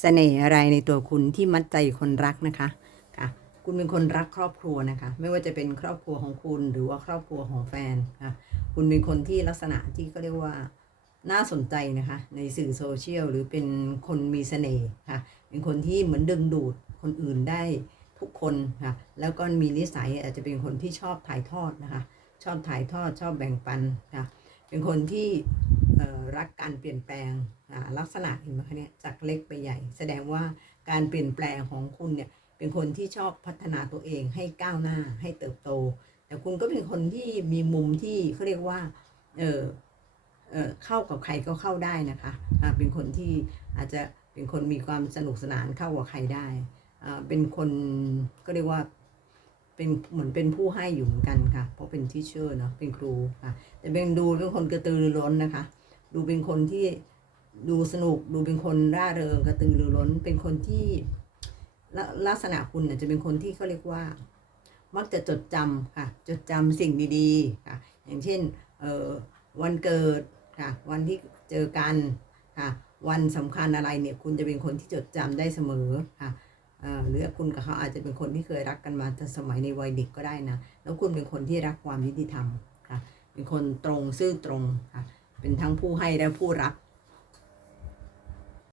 เสน่ห์อะไรในตัวคุณที่มัดใจคนรักนะคะค่ะคุณเป็นคนรักครอบครัวนะคะ ไม่ว่าจะเป็นครอบครัวของคุณหรือว่าครอบครัวของแฟนค่ะคุณเป็นคนที่ลักษณะที่ก็เรียกว่าน่าสนใจนะคะ ในสื่อโซเชียลหรือเป็นคนมีเสน่ห์ค่ะเป็นคนที่เหมือนดึงดูดคนอื่นได้ทุกคนค่ะแล้วก็มีนิสัยอาจจะเป็นคนที่ชอบถ่ายทอดนะคะ ชอบถ่ายทอดชอบแบ่งปันค่ะเป็นคนที่ รักการเปลี่ยนแปลงลักษณะเห็นไหมคะเนี่ยจากเล็กไปใหญ่ แสดงว่าการเปลี่ยนแปลงของคุณเนี่ยเป็นคนที่ชอบพัฒนาตัวเองให้ก้าวหน้าให้เติบโต แต่คุณก็เป็นคนที่มีมุมที่เขาเรียกว่าเออเออเข้ากับใครก็เข้าได้นะคะอ่าเป็นคนที่อาจจะเป็นคนมีความสนุกสนานเข้ากับใครได้อ่าเป็นคนก็เรียกว่าเป็นเหมือนเป็นผู้ให้อยู่เหมือนกันค่ะ เพราะเป็นที่เชอร์เนาะเป็นครูค่ะ แต่เป็นดูเป็นคนกระตือรือร้นนะคะ ดูเป็นคนที่ดูสนุกดูเป็นคนร่าเริงกระตือรือร้น เป็นคนที่ลักษณะคุณเนี่ยจะเป็นคนที่เขาเรียกว่า มักจะจดจำค่ะ จดจำสิ่งดีๆค่ะ อย่างเช่นเอ่อวันเกิดค่ะ วันที่เจอกันค่ะ วันสำคัญอะไรเนี่ย คุณจะเป็นคนที่จดจำได้เสมอค่ะเอ่อหรือคุณกับเขาอาจจะเป็นคนที่เคยรักกันมาตั้งสมัยในวัยเด็กก็ได้นะ แล้วคุณเป็นคนที่รักความยุติธรรมค่ะ เป็นคนตรงซื่อตรง เป็นทั้งผู้ให้และผู้รับ